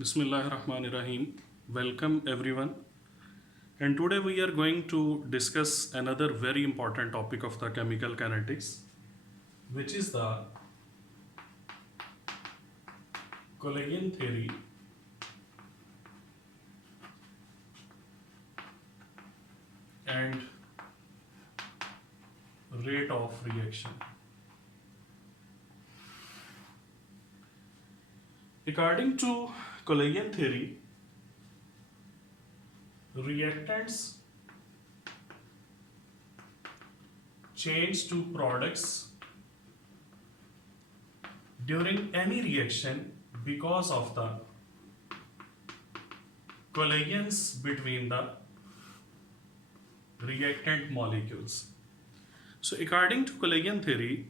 Bismillahirrahmanirrahim. Welcome everyone. And today we are going to discuss another very important topic of the chemical kinetics, which is the Colign theory and rate of reaction. According to Colign theory, reactants change to products during any reaction because of the collisions between the reactant molecules. So according to Colign theory,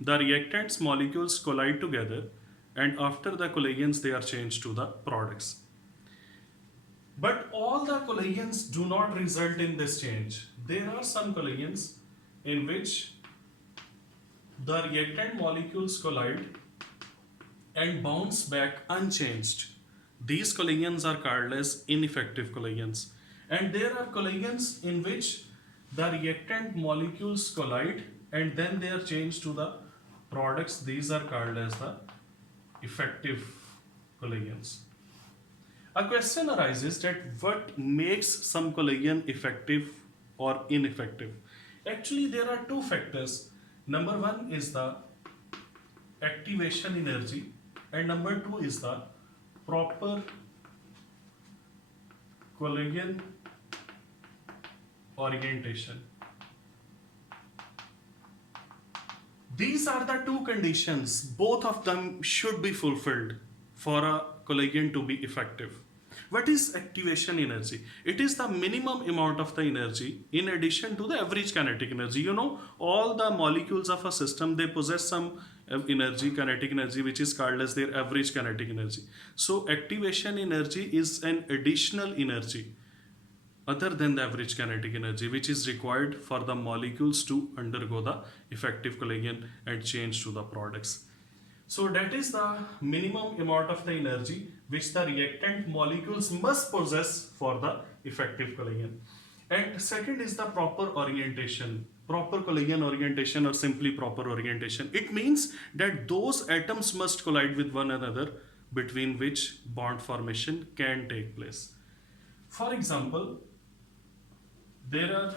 the reactants molecules collide together and after the collisions they are changed to the products. But all the collisions do not result in this change. There are some collisions in which the reactant molecules collide and bounce back unchanged. These collisions are called as ineffective collisions. And there are collisions in which the reactant molecules collide and then they are changed to the products. These are called as the effective collisions. A question arises that what makes some collision effective or ineffective? Actually, there are two factors. Number one is the activation energy, and number two is the proper collision orientation. These are the two conditions, both of them should be fulfilled for a collision to be effective. What is activation energy? It is the minimum amount of the energy in addition to the average kinetic energy. You know, all the molecules of a system, they possess some energy, kinetic energy, which is called as their average kinetic energy. So activation energy is an additional energy other than the average kinetic energy, which is required for the molecules to undergo the effective collision and change to the products. So that is the minimum amount of the energy which the reactant molecules must possess for the effective collision. And second is the proper orientation. Proper collision orientation, or simply proper orientation. It means that those atoms must collide with one another between which bond formation can take place. For example, there are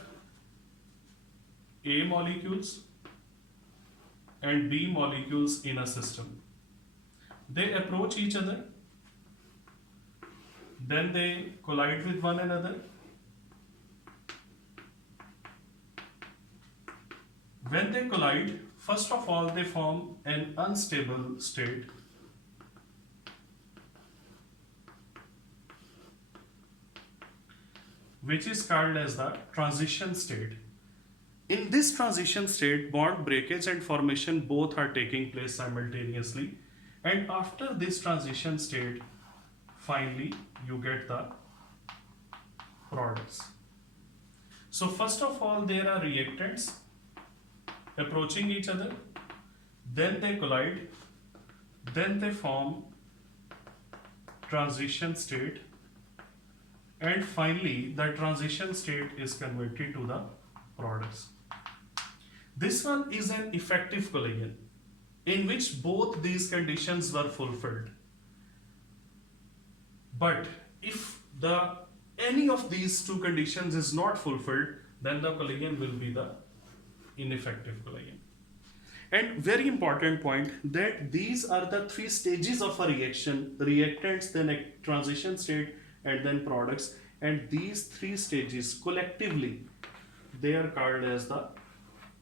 A molecules and B molecules in a system. They approach each other, then they collide with one another. When they collide, first of all, they form an unstable state. Which is called as the transition state. In this transition state, bond breakage and formation both are taking place simultaneously. And after this transition state, finally, you get the products. So first of all, there are reactants approaching each other, then they collide, then they form transition state, and finally the transition state is converted to the products. This one is an effective collision in which both these conditions were fulfilled. But if any of these two conditions is not fulfilled, then the collision will be the ineffective collision. And very important point, that these are the three stages of a reaction: reactants, then a transition state, and then products. And these three stages collectively, they are called as the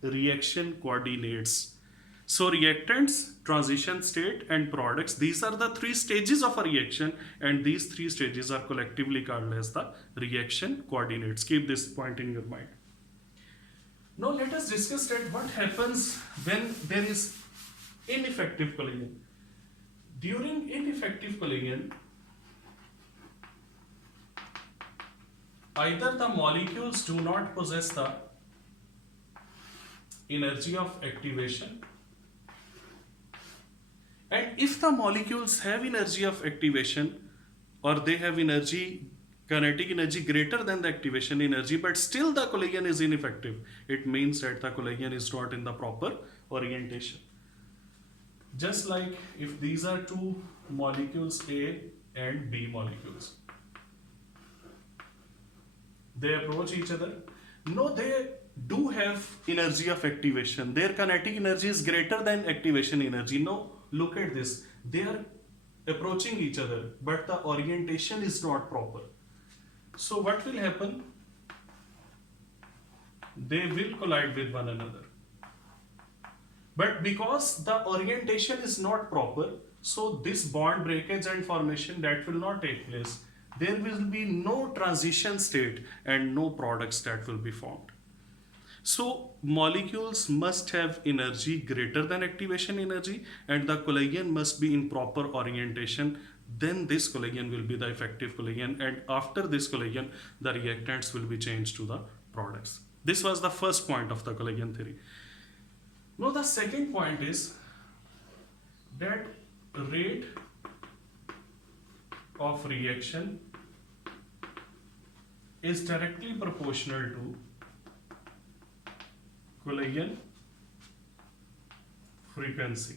reaction coordinates. So reactants, transition state, and products, these are the three stages of a reaction, and these three stages are collectively called as the reaction coordinates. Keep this point in your mind. Now let us discuss that what happens when there is ineffective collision. During ineffective collision, either the molecules do not possess the energy of activation, and if the molecules have energy of activation, or they have energy, kinetic energy greater than the activation energy, but still the collision is ineffective, it means that the collision is not in the proper orientation. Just like if these are two molecules A and B molecules, they approach each other. No, they do have energy of activation. Their kinetic energy is greater than activation energy. No, look at this. They are approaching each other, but the orientation is not proper. So what will happen? They will collide with one another. But because the orientation is not proper, so this bond breakage and formation that will not take place. There will be no transition state and no products that will be formed. So molecules must have energy greater than activation energy, and the collision must be in proper orientation. Then this collision will be the effective collision, and after this collision, the reactants will be changed to the products. This was the first point of the collision theory. Now the second point is that rate of reaction is directly proportional to collision frequency.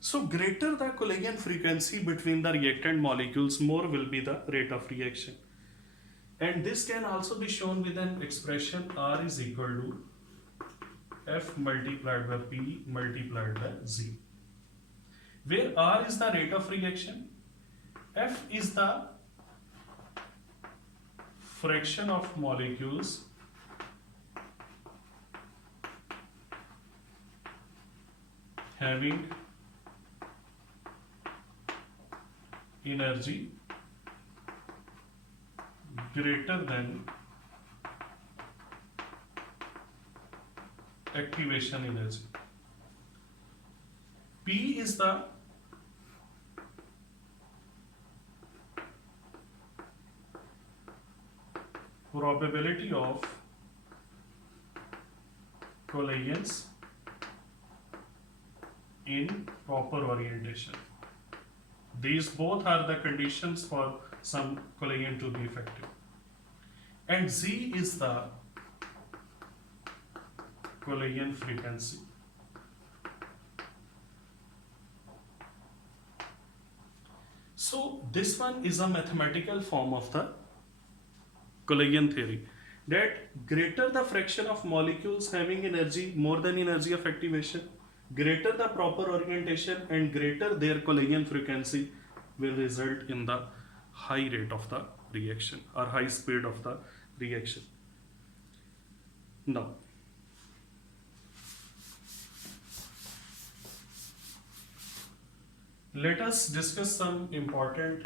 So greater the collision frequency between the reactant molecules, more will be the rate of reaction. And this can also be shown with an expression R is equal to F multiplied by P multiplied by Z, where R is the rate of reaction, F is the fraction of molecules having energy greater than activation energy. P is the probability of collisions in proper orientation. These both are the conditions for some collision to be effective. And Z is the collision frequency. So this one is a mathematical form of the collision theory, that greater the fraction of molecules having energy more than energy of activation, greater the proper orientation, and greater their collision frequency will result in the high rate of the reaction or high speed of the reaction. Now, let us discuss some important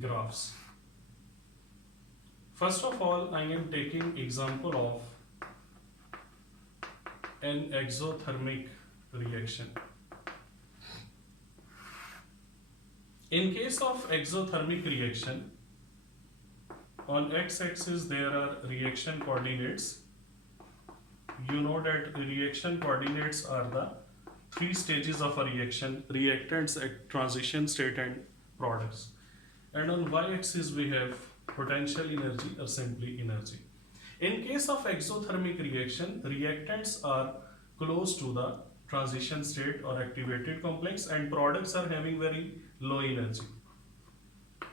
graphs. First of all, I am taking example of an exothermic reaction. In case of exothermic reaction, on x-axis there are reaction coordinates. You know that reaction coordinates are the three stages of a reaction: reactants, transition state, and products. And on y-axis we have potential energy or simply energy. In case of exothermic reaction, reactants are close to the transition state or activated complex, and products are having very low energy.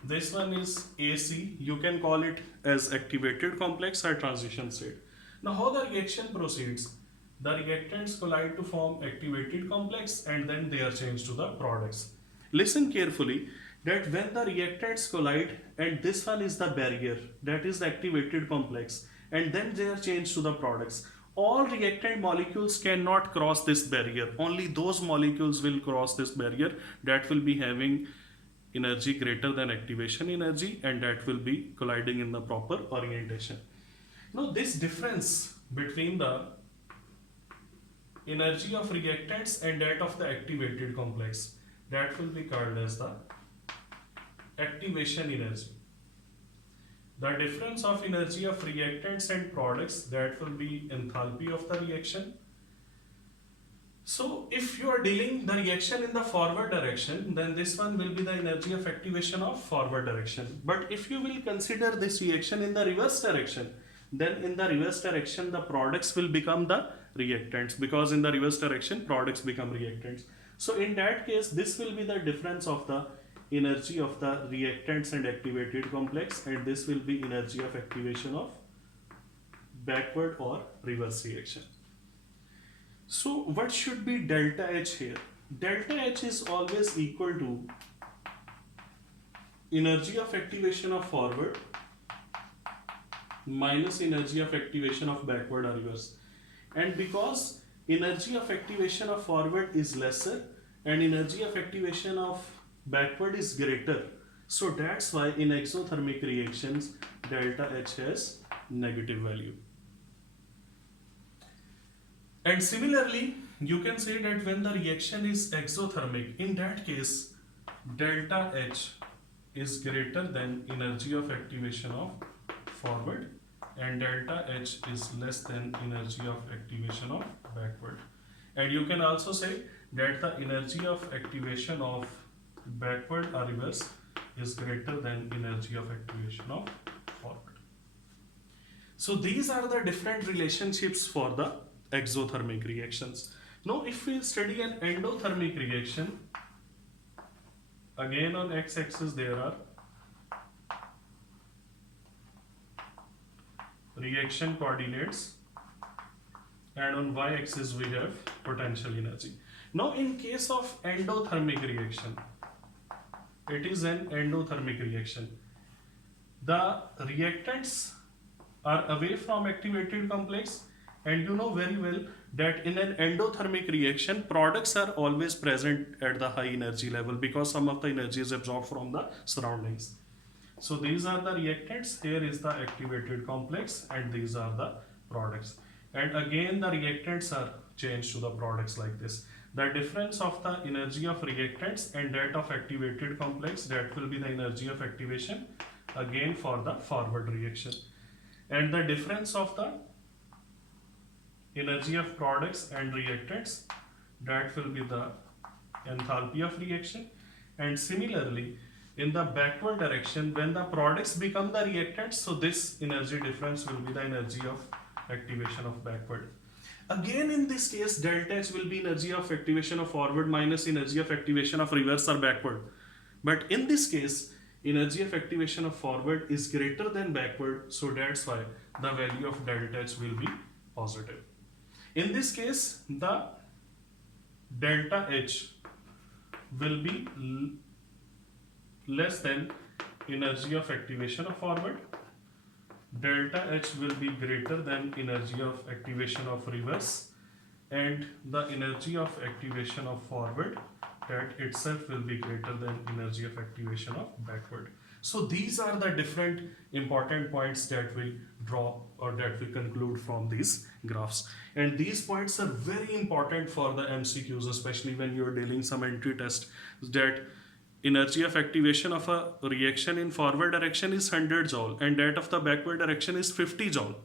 This one is AC. You can call it as activated complex or transition state. Now how the reaction proceeds? The reactants collide to form activated complex, and then they are changed to the products. Listen carefully that when the reactants collide, and this one is the barrier, that is the activated complex, and then they are changed to the products. All reactant molecules cannot cross this barrier. Only those molecules will cross this barrier that will be having energy greater than activation energy, and that will be colliding in the proper orientation. Now this difference between the energy of reactants and that of the activated complex, that will be called as the activation energy. The difference of energy of reactants and products, that will be enthalpy of the reaction. So if you are dealing the reaction in the forward direction, then this one will be the energy of activation of forward direction. But if you will consider this reaction in the reverse direction, then in the reverse direction the products will become the reactants, because in the reverse direction products become reactants. So in that case this will be the difference of the energy of the reactants and activated complex, and this will be energy of activation of backward or reverse reaction. So what should be delta H here? Delta H is always equal to energy of activation of forward minus energy of activation of backward or reverse. And because energy of activation of forward is lesser and energy of activation of backward is greater, so that's why in exothermic reactions delta H has negative value. And similarly, you can say that when the reaction is exothermic, in that case, delta H is greater than energy of activation of forward, and delta H is less than energy of activation of backward. And you can also say that the energy of activation of backward or reverse is greater than energy of activation of forward. So these are the different relationships for the exothermic reactions. Now if we study an endothermic reaction, again on x-axis there are reaction coordinates, and on y-axis we have potential energy. Now in case of endothermic reaction, it is an endothermic reaction. The reactants are away from activated complex, and you know very well that in an endothermic reaction products are always present at the high energy level because some of the energy is absorbed from the surroundings. So these are the reactants, here is the activated complex, and these are the products. And again the reactants are changed to the products like this. The difference of the energy of reactants and that of activated complex, that will be the energy of activation again for the forward reaction. And the difference of the energy of products and reactants, that will be the enthalpy of reaction. And similarly in the backward direction, when the products become the reactants, so this energy difference will be the energy of activation of backward. Again in this case delta H will be energy of activation of forward minus energy of activation of reverse or backward. But in this case energy of activation of forward is greater than backward, so that's why the value of delta H will be positive. In this case the delta H will be less than energy of activation of forward, delta H will be greater than energy of activation of reverse, and the energy of activation of forward, that itself will be greater than energy of activation of backward. So these are the different important points that we draw or that we conclude from these graphs. And these points are very important for the MCQs, especially when you're dealing some entry test, that energy of activation of a reaction in forward direction is 100 joule and that of the backward direction is 50 joule.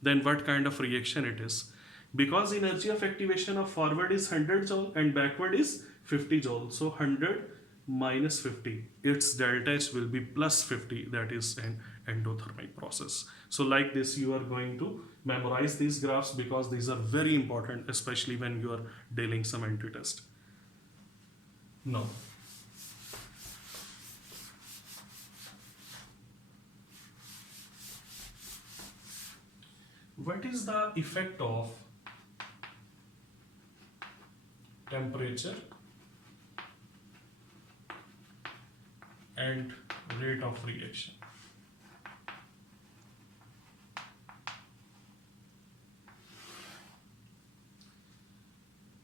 Then what kind of reaction it is? Because energy of activation of forward is 100 joule and backward is 50 joule. So 100 minus 50, its delta H will be plus 50, that is an endothermic process. So like this you are going to memorize these graphs because these are very important, especially when you are dealing some entry test. Now what is the effect of temperature and rate of reaction?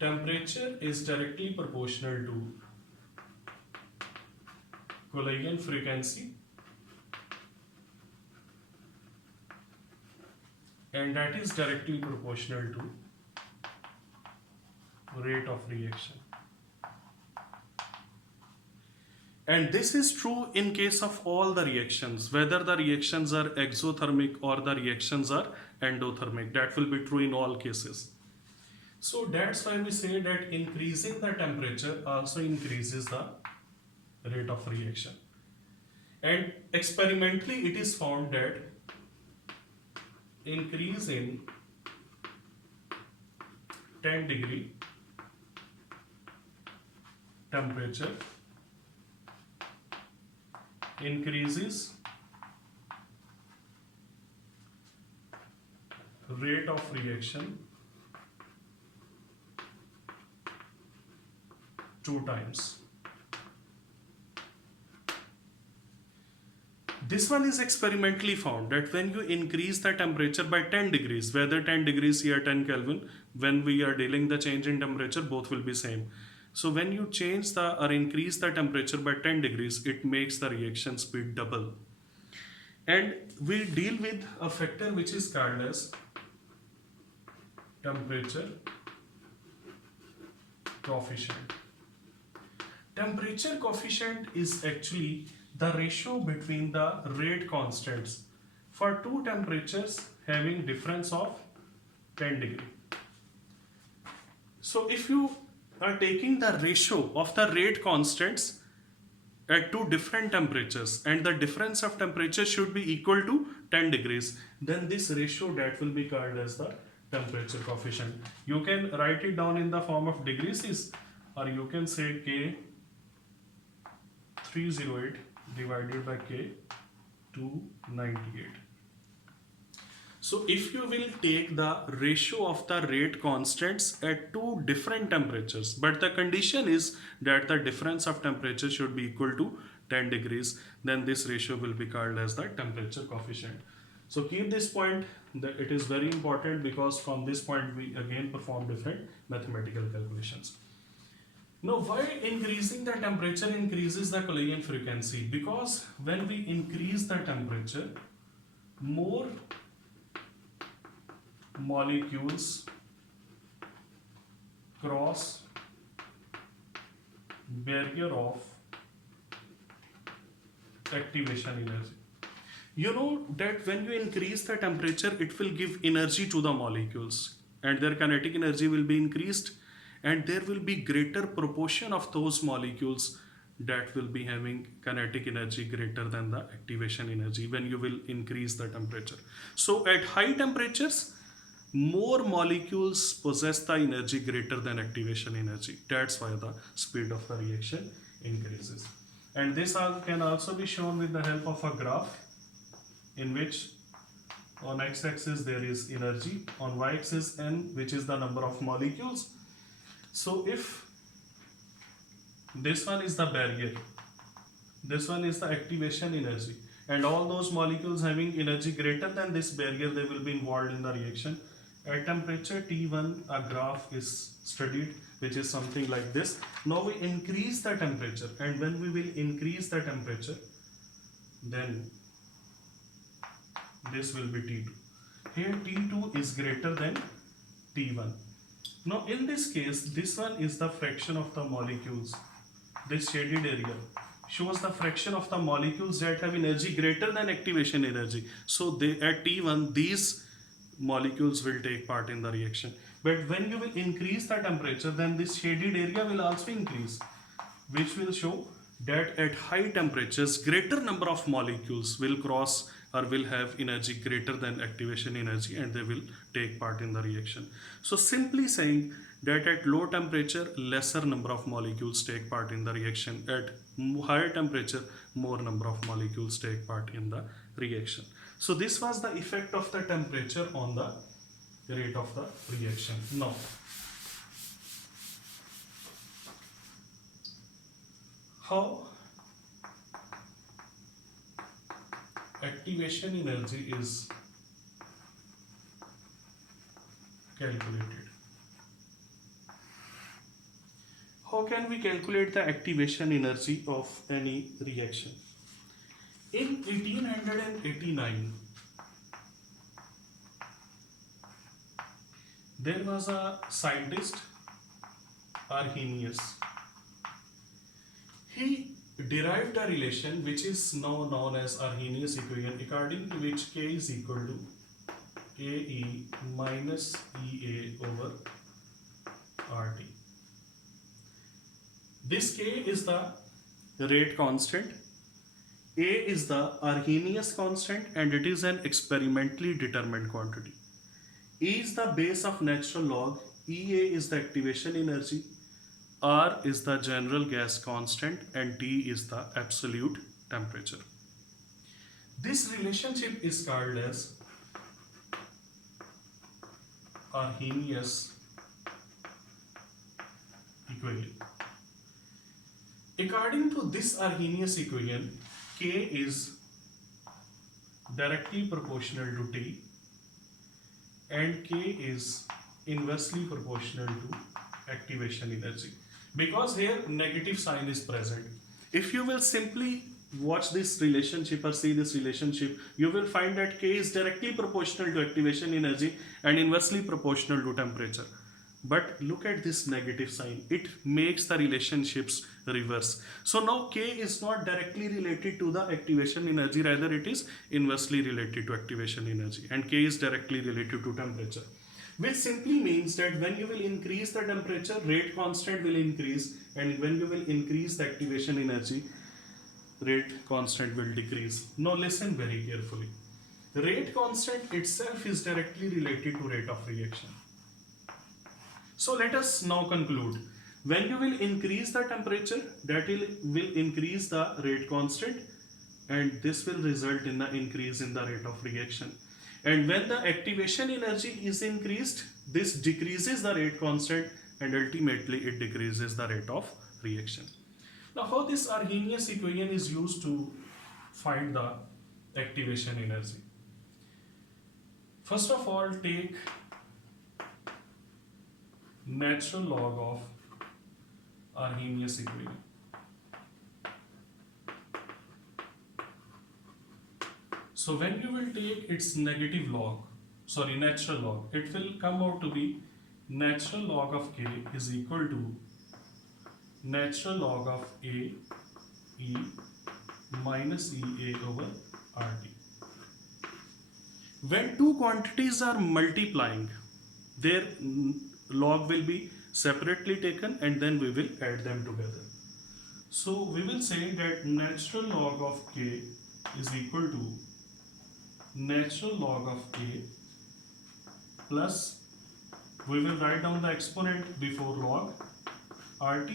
Temperature is directly proportional to collision frequency, and that is directly proportional to rate of reaction. And this is true in case of all the reactions, whether the reactions are exothermic or the reactions are endothermic. That will be true in all cases. So that's why we say that increasing the temperature also increases the rate of reaction. And experimentally it is found that increase in 10-degree temperature increases rate of reaction 2 times. This one is experimentally found that when you increase the temperature by 10 degrees, whether 10 degrees here 10 Kelvin, when we are dealing the change in temperature, both will be same. So when you change the or increase the temperature by 10 degrees, it makes the reaction speed double. And we deal with a factor which is called as temperature coefficient. Temperature coefficient is actually the ratio between the rate constants for two temperatures having difference of 10 degree. So if you are taking the ratio of the rate constants at two different temperatures and the difference of temperature should be equal to 10 degrees, then this ratio that will be called as the temperature coefficient. You can write it down in the form of degrees, or you can say K 308 divided by K 298. So if you will take the ratio of the rate constants at two different temperatures, but the condition is that the difference of temperature should be equal to 10 degrees, then this ratio will be called as the temperature coefficient. So keep this point, that it is very important, because from this point we again perform different mathematical calculations. Now, why increasing the temperature increases the collision frequency? Because when we increase the temperature, more molecules cross barrier of activation energy. You know that when you increase the temperature, it will give energy to the molecules and their kinetic energy will be increased, and there will be greater proportion of those molecules that will be having kinetic energy greater than the activation energy when you will increase the temperature. So at high temperatures, more molecules possess the energy greater than activation energy. That's why the speed of the reaction increases. And this can also be shown with the help of a graph, in which on x-axis there is energy, on y-axis n, which is the number of molecules. So if this one is the barrier, this one is the activation energy, and all those molecules having energy greater than this barrier, they will be involved in the reaction. At temperature T1, a graph is studied, which is something like this. Now we increase the temperature, and when we will increase the temperature, then this will be T2. Here T2 is greater than T1. Now in this case, this one is the fraction of the molecules. This shaded area shows the fraction of the molecules that have energy greater than activation energy. So they at T1, these molecules will take part in the reaction. But when you will increase the temperature, then this shaded area will also increase, which will show that at high temperatures, greater number of molecules will cross or will have energy greater than activation energy, and they will take part in the reaction. So simply saying that at low temperature, lesser number of molecules take part in the reaction. At higher temperature, more number of molecules take part in the reaction. So this was the effect of the temperature on the rate of the reaction. Now, how activation energy is calculated? How can we calculate the activation energy of any reaction? In 1889, there was a scientist, Arrhenius. He derived a relation which is now known as Arrhenius equation, according to which K is equal to AE minus EA over This K is the rate constant, A is the Arrhenius constant, and it is an experimentally determined quantity. E is the base of natural log, EA is the activation energy, R is the general gas constant, and T is the absolute temperature. This relationship is called as Arrhenius equation. According to this Arrhenius equation, K is directly proportional to T and K is inversely proportional to activation energy, because here negative sign is present. If you will simply watch this relationship or see this relationship, you will find that K is directly proportional to activation energy and inversely proportional to temperature. But look at this negative sign, it makes the relationships reverse. So now K is not directly related to the activation energy, rather it is inversely related to activation energy, and K is directly related to temperature, which simply means that when you will increase the temperature, rate constant will increase, and when you will increase the activation energy, rate constant will decrease. Now listen very carefully. Rate constant itself is directly related to rate of reaction. So let us now conclude. When you will increase the temperature, that will increase the rate constant, and this will result in the increase in the rate of reaction. And when the activation energy is increased, this decreases the rate constant, and ultimately it decreases the rate of reaction. Now, how this Arrhenius equation is used to find the activation energy? First of all, take natural log of Arrhenius equation. So when you will take its natural log, it will come out to be natural log of K is equal to natural log of A E minus EA over RT. When two quantities are multiplying, their log will be separately taken and then we will add them together. So we will say that natural log of K is equal to natural log of A plus, we will write down the exponent before log, RT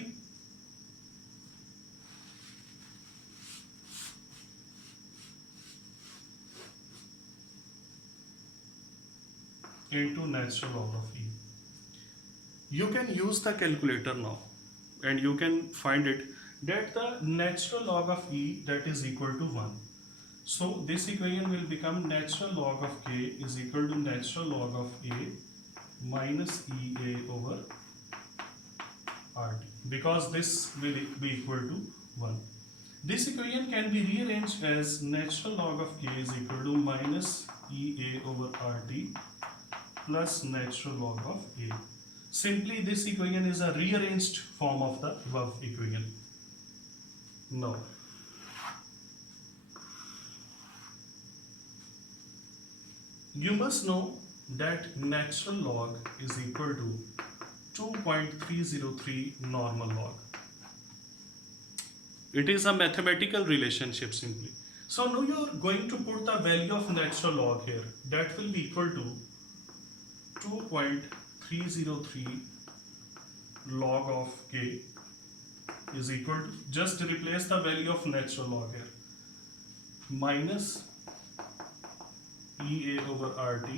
into natural log of E. You can use the calculator now and you can find it that the natural log of E, that is equal to 1. So this equation will become natural log of K is equal to natural log of A minus EA over RT, because this will be equal to 1. This equation can be rearranged as natural log of K is equal to minus EA over RT plus natural log of A. Simply this equation is a rearranged form of the above equation. Now, you must know that natural log is equal to 2.303 normal log. It is a mathematical relationship simply. So now you are going to put the value of natural log here. That will be equal to 2.303 log of K is equal to, just replace the value of natural log here, minus EA over RT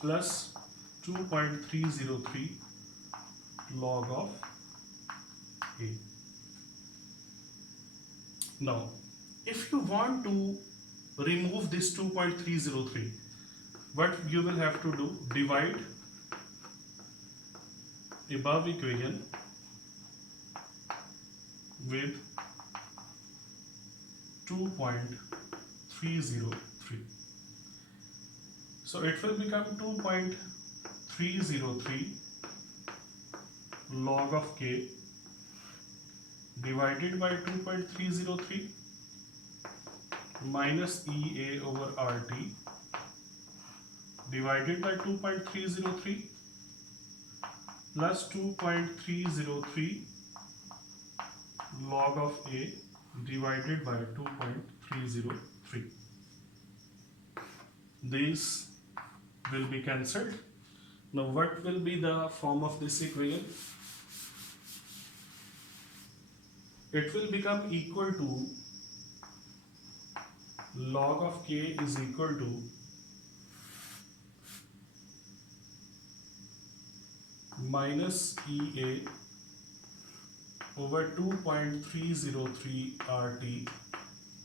plus 2.303 log of A. Now, if you want to remove this 2.303, what you will have to do, divide above equation with 2.303. So it will become 2.303 log of K divided by 2.303 minus EA over RT divided by 2.303 plus 2.303 log of A divided by 2.303. These will be cancelled. Now what will be the form of this equation? It will become equal to log of K is equal to minus EA over 2.303 RT,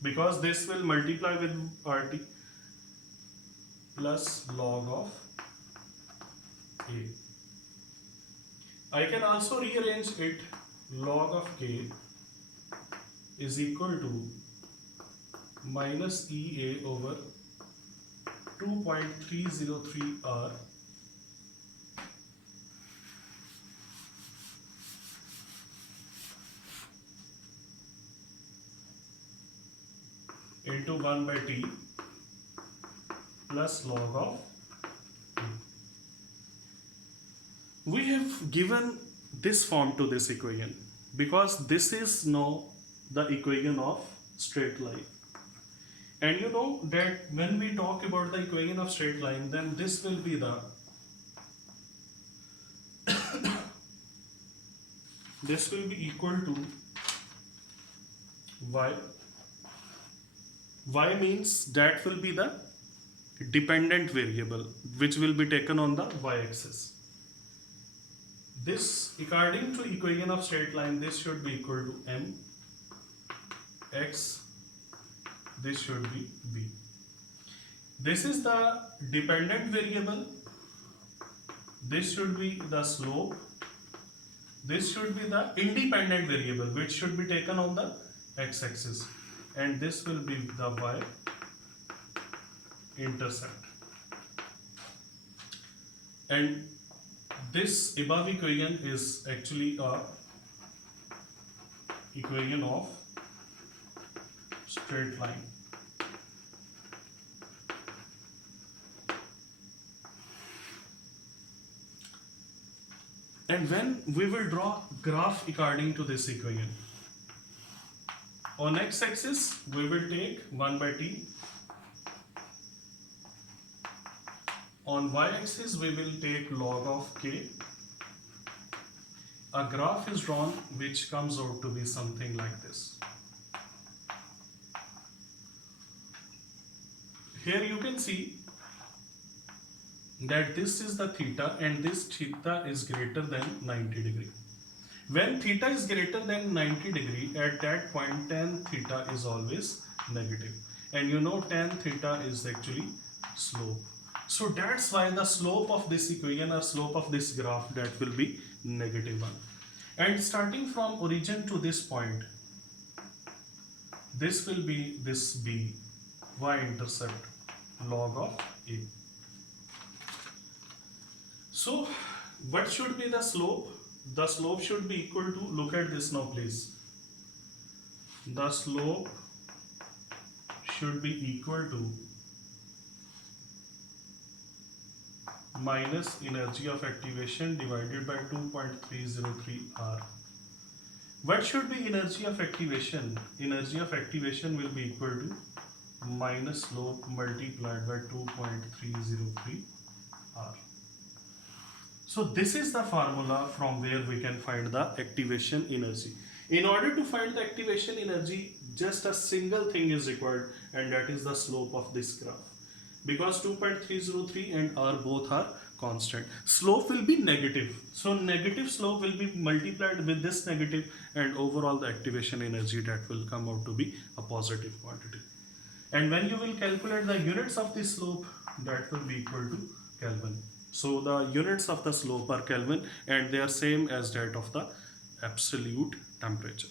because this will multiply with RT, plus log of A. I can also rearrange it. Log of K is equal to minus EA over 2.303 R into 1 by T plus log of A. We have given this form to this equation because this is now the equation of straight line. And you know that when we talk about the equation of straight line, then this will be the this will be equal to y. Y means that will be the dependent variable which will be taken on the y-axis. This, according to equation of straight line, this should be equal to m x, this should be b. This is the dependent variable, this should be the slope, this should be the independent variable which should be taken on the x-axis, and this will be the y-intercept. And this above equation is actually a equation of straight line. And when we will draw graph according to this equation, on x-axis we will take 1 by t, on y-axis we will take log of k. A graph is drawn which comes out to be something like this. Here you can see that this is the theta and this theta is greater than 90 degree. When theta is greater than 90 degree, at that point tan theta is always negative. And you know tan theta is actually slope. So that's why the slope of this equation or slope of this graph, that will be -1. And starting from origin to this point, this will be this b, y-intercept, log of a. So what should be the slope? The slope should be equal to, look at this now please, the slope should be equal to minus energy of activation divided by 2.303 R. What should be energy of activation? Energy of activation will be equal to minus slope multiplied by 2.303 R. So this is the formula from where we can find the activation energy. In order to find the activation energy, just a single thing is required, and that is the slope of this graph. Because 2.303 and R both are constant, slope will be negative. So negative slope will be multiplied with this negative, and overall the activation energy, that will come out to be a positive quantity. And when you will calculate the units of this slope, that will be equal to Kelvin. So the units of the slope are Kelvin, and they are same as that of the absolute temperature.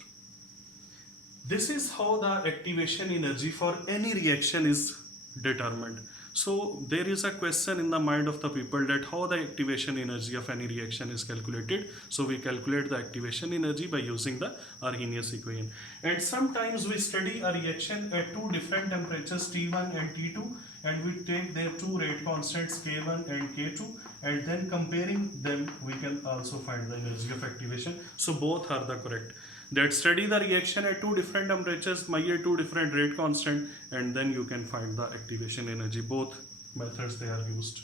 This is how the activation energy for any reaction is determined. So there is a question in the mind of the people that how the activation energy of any reaction is calculated. So we calculate the activation energy by using the Arrhenius equation. And sometimes we study a reaction at two different temperatures, T1 and T2, and we take their two rate constants K1 and K2, and then comparing them we can also find the energy of activation. So both are the correct. That study the reaction at two different temperatures, measure two different rate constant, and then you can find the activation energy. Both methods they are used.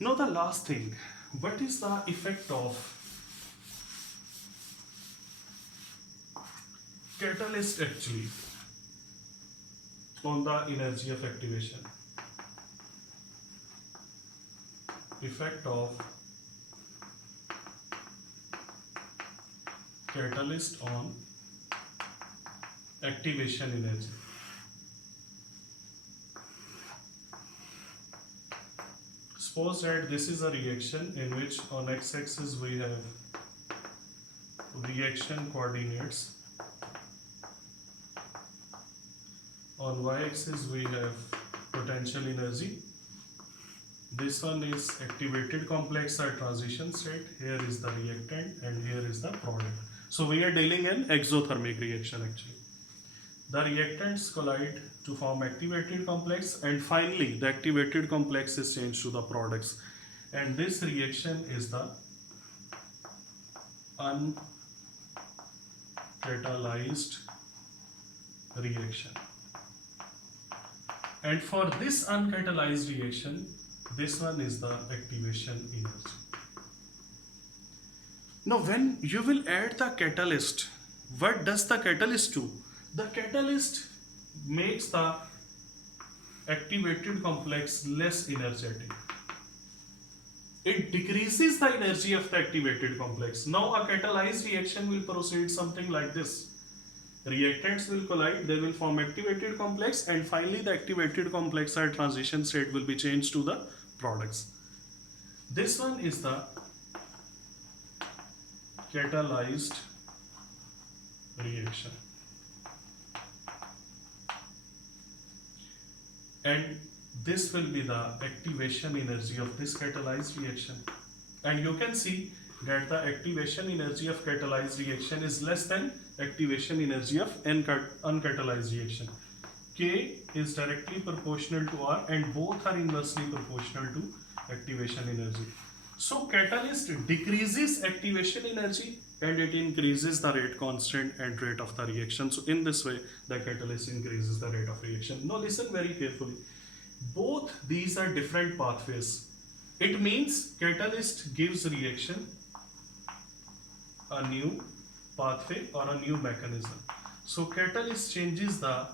Now the last thing, what is the effect of catalyst actually on the energy of activation? Effect of catalyst on activation energy. Suppose that this is a reaction in which on x-axis we have reaction coordinates, on y-axis we have potential energy. This one is activated complex or transition state, here is the reactant and here is the product. So we are dealing in exothermic reaction actually. The reactants collide to form activated complex and finally the activated complex is changed to the products, and this reaction is the uncatalyzed reaction. And for this uncatalyzed reaction, this one is the activation energy. Now when you will add the catalyst, what does the catalyst do? The catalyst makes the activated complex less energetic. It decreases the energy of the activated complex. Now a catalyzed reaction will proceed something like this. Reactants will collide, they will form activated complex, and finally the activated complex or transition state will be changed to the products. This one is the catalyzed reaction. And this will be the activation energy of this catalyzed reaction. And you can see that the activation energy of catalyzed reaction is less than activation energy of uncatalyzed reaction. K is directly proportional to R and both are inversely proportional to activation energy. So catalyst decreases activation energy and it increases the rate constant and rate of the reaction. So in this way the catalyst increases the rate of reaction. Now listen very carefully. Both these are different pathways. It means catalyst gives reaction a new pathway or a new mechanism. So catalyst changes the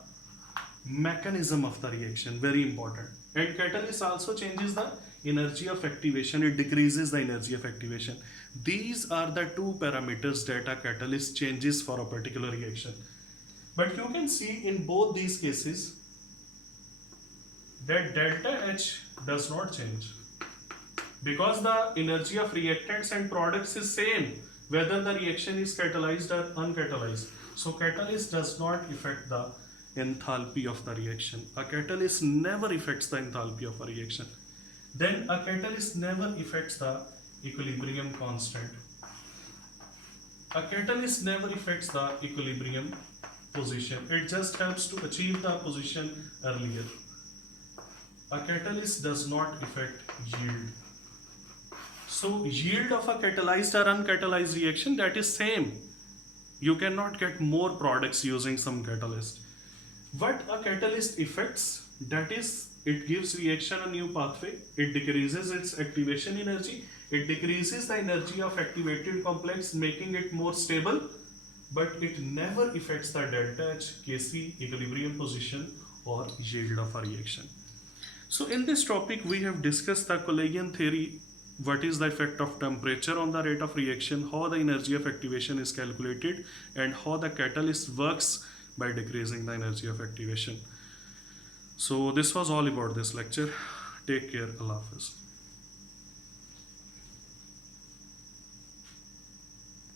mechanism of the reaction, very important. And catalyst also changes the energy of activation, it decreases the energy of activation. These are the two parameters that a catalyst changes for a particular reaction. But you can see in both these cases that delta H does not change because the energy of reactants and products is same whether the reaction is catalyzed or uncatalyzed. So catalyst does not affect the enthalpy of the reaction. A catalyst never affects the enthalpy of a reaction. Then a catalyst never affects the equilibrium constant. A catalyst never affects the equilibrium position. It just helps to achieve the position earlier. A catalyst does not affect yield. So yield of a catalyzed or uncatalyzed reaction, that is same. You cannot get more products using some catalyst. What a catalyst affects, that is, it gives reaction a new pathway, it decreases its activation energy, it decreases the energy of activated complex, making it more stable, but it never affects the delta H, Kc, equilibrium position or yield of a reaction. So in this topic we have discussed the collision theory, what is the effect of temperature on the rate of reaction, how the energy of activation is calculated, and how the catalyst works by decreasing the energy of activation. So this was all about this lecture. Take care. Allah Hafiz.